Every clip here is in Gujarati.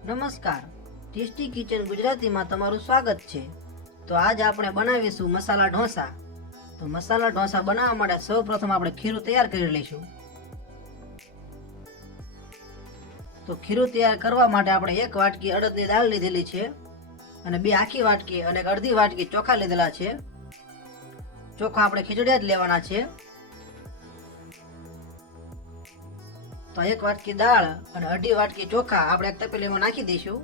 નમસ્કાર, ટેસ્ટી કિચન ગુજરાતીમાં તમારું સ્વાગત છે। તો આજ આપણે બનાવીશું મસાલા ઢોસા। તો મસાલા ઢોસા બનાવવા માટે સૌપ્રથમ આપણે ખીરું તૈયાર કરી લઈશું। તો ખીરું તૈયાર કરવા માટે આપણે 1 વાટકી અડદની દાળ લીધેલી છે અને 2 આખી વાટકી અને 1/2 વાટકી ચોખા લીધેલા છે। ચોખા આપણે ખીચડિયા જ લેવાના છે। તો 1 વાટકી દાળ અને 1/2 વાટકી ચોખા આપણે એક તપેલીમાં નાખી દઈશું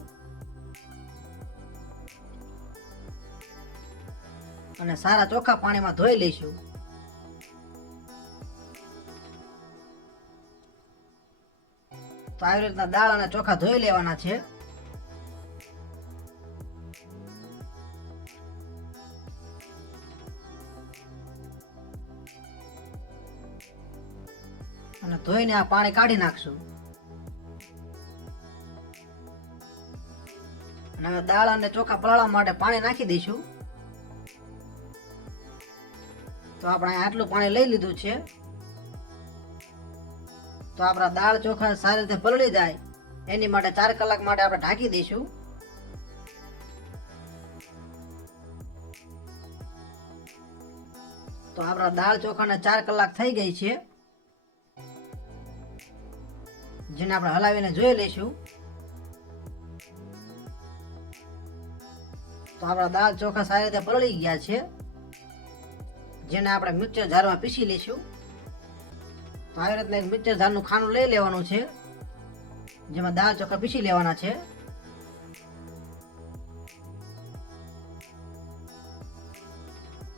અને સારા ચોખા પાણીમાં ધોઈ લઈશું। તો આવી રીતના દાળ અને ચોખા ધોઈ લેવાના છે। અને ધોઈને આ પાણી કાઢી નાખશું। અને હવે દાળ અને ચોખા પલાળવા માટે પાણી નાખી દઈશું। તો આપણે આટલું પાણી લઈ લીધું છે। તો આપણા દાળ ચોખા સારી રીતે પલળી જાય એની માટે 4 કલાક માટે આપણે ઢાંકી દઈશું। તો આપણા દાળ ચોખાને 4 કલાક થઈ ગઈ છે, જેને આપણે હલાવીને જોઈ લઈશું। તો આપણા દાળ ચોખા સારી રીતે પલળી ગયા છે, જેને આપણે મિક્સર જારમાં પીસી લઈશું। તો આવી રીતના એક મિક્સર જારનું ખાનું લઈ લેવાનું છે, જેમાં દાળ ચોખા પીસી લેવાના છે।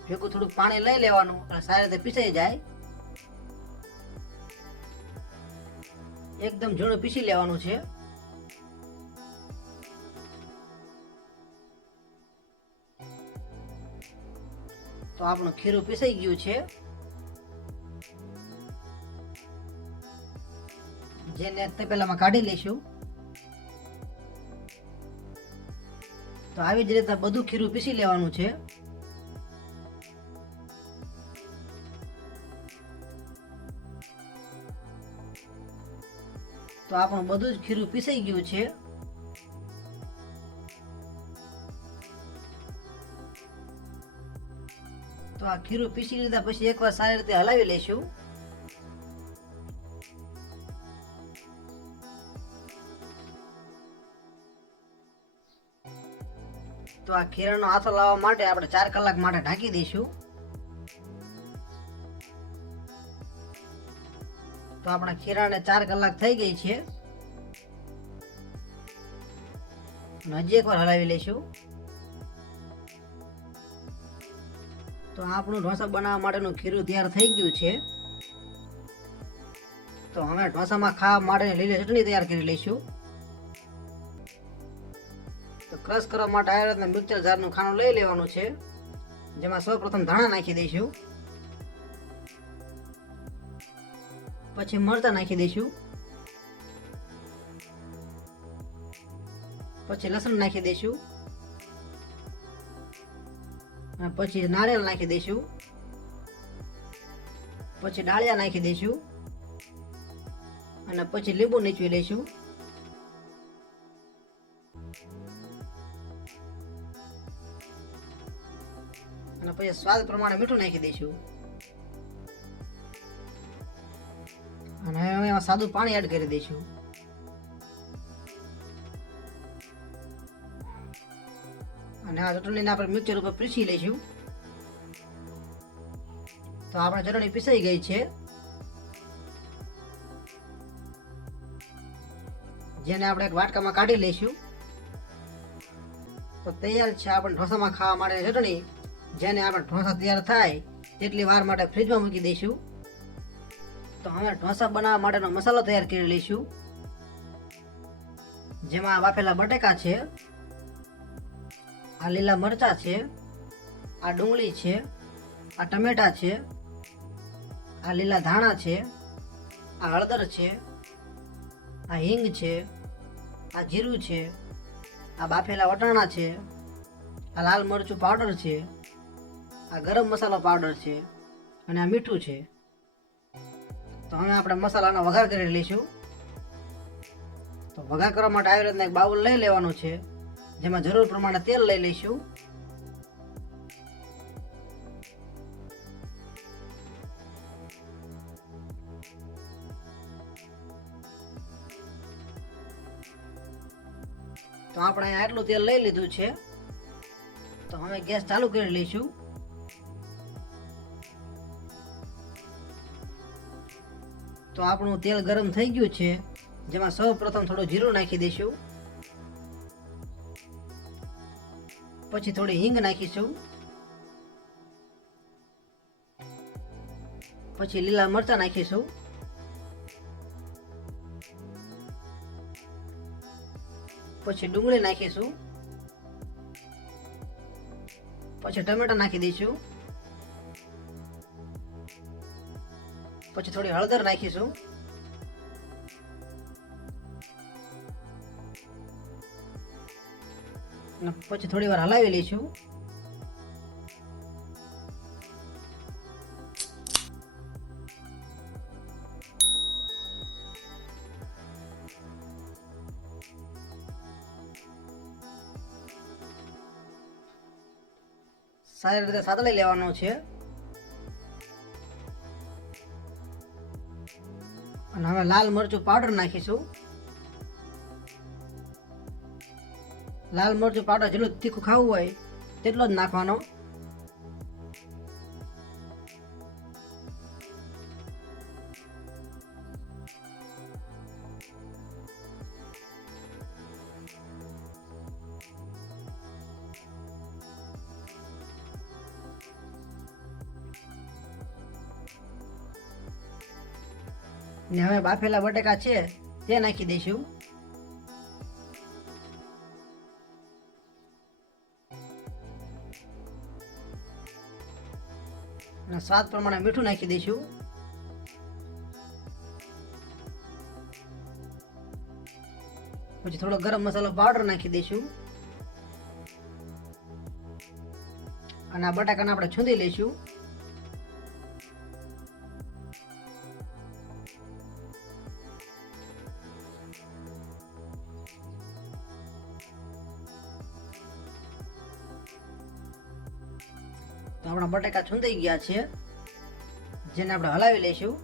ભેગું થોડું પાણી લઈ લેવાનું અને સારી રીતે પીસાઈ જાય, એકદમ ઝીણું પીસી લેવાનું છે। તો આપણું ખીરું પીસાઈ ગયું છે, જેને તપેલામાં કાઢી લઈશું। તો આવી જ રીતે બધું ખીરું પીસી લેવાનું છે। તો આપણું બધું જ ખીરું પીસાઈ ગયું છે। તો આ ખીરું પીસી લીધા પછી એકવાર સારી રીતે હલાવી લઈશું। તો આ ખીરાનો આથો લાવવા માટે આપણે 4 કલાક માટે ઢાંકી દઈશું। તો આપણા ખીરાને 4 કલાક થઈ ગઈ છે, હજી એકવાર હલાવી લઈશું। તો આપણું ઢોસા બનાવવા માટેનું ખીરું તૈયાર થઈ ગયું છે। તો હવે ઢોસામાં ખાવા માટે લીલી ચટણી તૈયાર કરી લઈશું। તો ક્રશ કરવા માટે આ રીતના મિક્સર જારનું ખાનું લઈ લેવાનું છે, જેમાં સૌપ્રથમ ધાણા નાખી દઈશું, પછી મરચાં નાખી દઈશું, પછી લસણ નાખી દઈશું, અને પછી નારિયેળ નાખી દઈશું, પછી ડાળિયા નાખી દઈશું, અને પછી લીંબુ નીચવી લઈશું। અને પછી સ્વાદ પ્રમાણે મીઠું નાખી દઈશું, અને હવે એમાં સાદું પાણી એડ કરી દઈશું। અને આ ચટણીને આપણે મિક્સર ઉપર પીસી લઈશું। તો આપણી ચટણી પીસાઈ ગઈ છે, જેને આપણે એક વાટકામાં કાઢી લઈશું। તો તૈયાર છે આપણે ઢોસામાં ખાવા માટે ચટણી, જેને આપણે ઢોસા તૈયાર થાય તેટલી વાર માટે ફ્રીજમાં મૂકી દઈશું। તો હવે ઢોસા બનાવવા માટેનો મસાલો તૈયાર કરી લઈશું, જેમાં બાફેલા બટેકા છે, આ લીલા મરચા છે, આ ડુંગળી છે, આ ટમેટા છે, આ લીલા ધાણા છે, આ હળદર છે, આ હિંગ છે, આ જીરું છે, આ બાફેલા વટાણા છે, આ લાલ મરચું પાવડર છે, આ ગરમ મસાલો પાવડર છે, અને આ મીઠું છે। તો હવે આપણે મસાલાનો વઘાર કરી લઈશું। તો તો વઘાર કરવા માટે આવી રીતના એક બાઉલ લઈ લેવાનું છે, જેમાં જરૂર પ્રમાણે તેલ લઈ લઈશું. તો આપણે અહીંયા આટલું તેલ લઈ લીધું છે. તો હવે ગેસ ચાલુ કરી લઈશું. તો આપણું તેલ ગરમ થઈ ગયું છે, જેમાં સૌ પ્રથમ થોડું જીરું નાખી દઈશું. પછી થોડી હિંગ નાખીશું. પછી લીલા મરચાં નાખીશું. પછી ડુંગળી નાખીશું. પછી ટમેટા નાખી દઈશું. પછી થોડી હળદર નાખીશું. પછી થોડી વાર હલાવી લઈશું. સારી રીતે સાતળી લેવાનું છે. અને હવે લાલ મરચું પાવડર નાખીશું. લાલ મરચું પાવડર જેટલું તીખું ખાવું હોય તેટલો જ નાખવાનો. ને હવે બાફેલા બટેકા છે તે નાખી દઈશું. અને સ્વાદ પ્રમાણે મીઠું નાખી દઈશું. પછી થોડો ગરમ મસાલો પાવડર નાખી દઈશું. અને આ બટાકાને આપણે છૂંદી લઈશું. તો આપણા બટાકા છૂંદાઈ ગયા છે, જેને આપણે હલાવી લઈશું.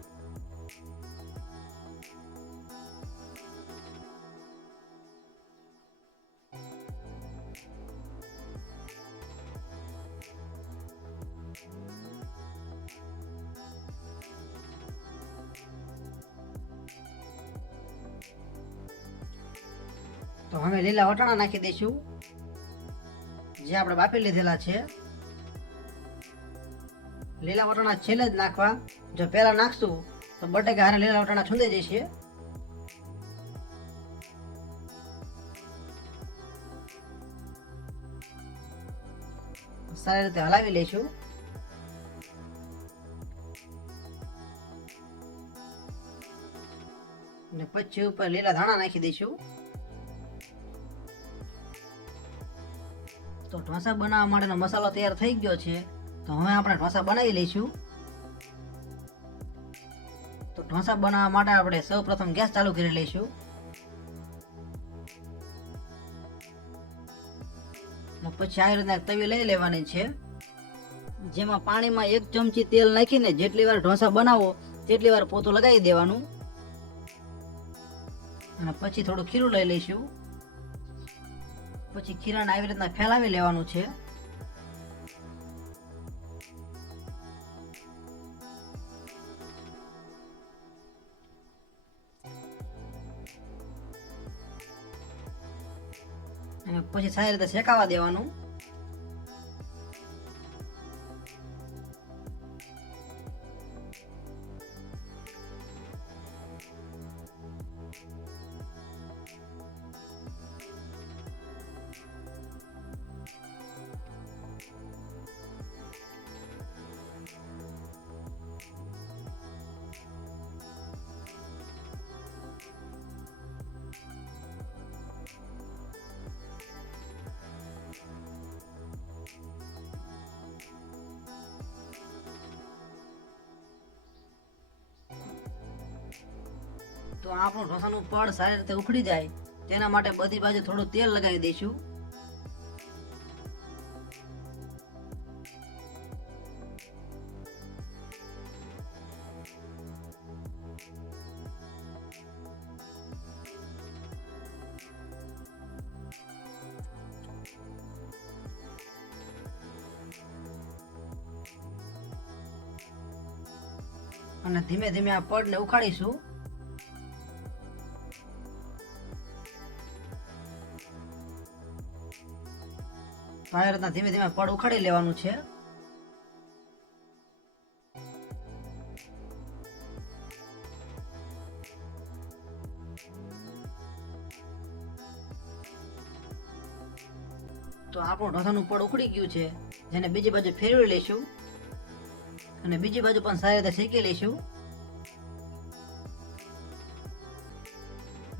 તો હવે લીલા વટાણા નાખી દઈશું, જે આપણે બાફી લીધેલા છે. લીલા વટાણા છેલ્લે જ નાખવા, જો પહેલા નાખશું તો બટેકા હારે લીલા વટાણા છૂંદાઈ જશે. સારી રીતે હલાવી લઈશું. અને પછી ઉપર લીલા ધાણા નાખી દઈશું. તો ઢોસા બનાવવા માટેનો મસાલો તૈયાર થઈ ગયો છે. તો હવે આપણે ઢોસા બનાવી લઈશું. તો ઢોસા બનાવવા માટે આપણે સૌ પ્રથમ ગેસ ચાલુ કરી લઈશું. પછી આવી રીતના તવી લઈ લેવાની છે, જેમાં પાણીમાં 1 ચમચી તેલ નાખીને જેટલી વાર ઢોસા બનાવો તેટલી વાર પોતું લગાવી દેવાનું. અને પછી થોડું ખીરું લઈ લઈશું. પછી ખીરાને આવી રીતના ફેલાવી લેવાનું છે. અને પછી સારી રીતે શેકાવા દેવાનું. તો આપણું ઢોસાનું પડ સારી રીતે ઉખડી જાય તેના માટે બધી બાજુ થોડું તેલ લગાવી દઈશું. અને ધીમે ધીમે આ પડને ઉખાડીશું. તો આ રીતના ધીમે ધીમે પડ ઉખાડી લેવાનું છે. તો આપણું ઢોસાનું પડ ઉખડી ગયું છે, જેને બીજી બાજુ ફેરવી લઈશું અને બીજી બાજુ પણ સારી રીતે શેકી લઈશું.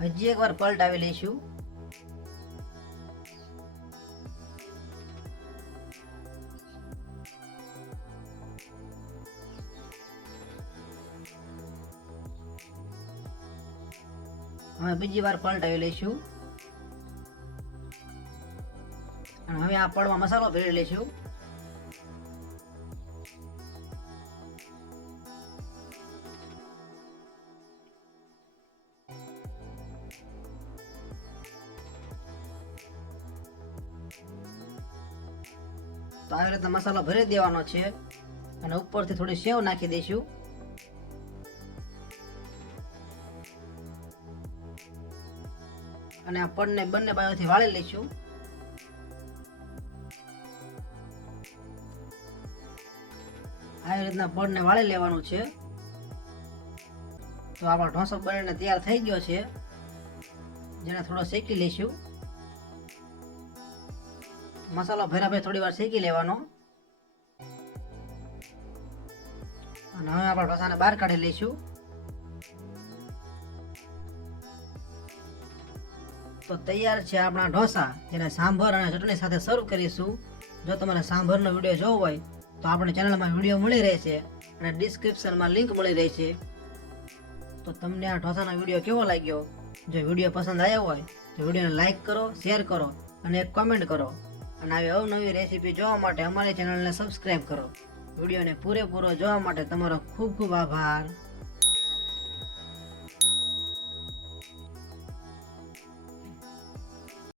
હજી એકવાર પલટાવી લઈશું. હવે બીજી વાર પલટાવી લઈશું અને હવે આ પડમાં મસાલો ભેળવી લઈશું. તો આવી રીતે મસાલો ભરી દેવાનો છે અને ઉપરથી થોડી સેવ નાખી દઈશું. અને આ પડને બંને બાજુથી વાળી લઈશું. આવી રીતના પડને વાળી લેવાનું છે. તો આપણો ઢોસો બનીને તૈયાર થઈ ગયો છે, જેને થોડો શેકી લઈશું. મસાલો ભેરા ભેર થોડી વાર શેકી લેવાનો અને હવે આપણા ઢોસાને બહાર કાઢી લઈશું. તો તૈયાર છે આપણા ઢોસા, જેને સાંભર અને ચટણી સાથે સર્વ કરીશું. જો તમારે સાંભરનો વિડીયો જોવો હોય તો આપણી ચેનલમાં વિડીયો મળી રહેશે અને ડિસ્ક્રિપ્શનમાં લિંક મળી રહી છે. તો તમને આ ઢોસાનો વિડીયો કેવો લાગ્યો? જો વિડીયો પસંદ આવ્યો હોય તો વિડીયોને લાઈક કરો, શેર કરો અને એક કોમેન્ટ કરો. અને આવી અવનવી રેસીપી જોવા માટે અમારી ચેનલને સબસ્ક્રાઈબ કરો. વિડીયોને પૂરેપૂરો જોવા માટે તમારો ખૂબ ખૂબ આભાર.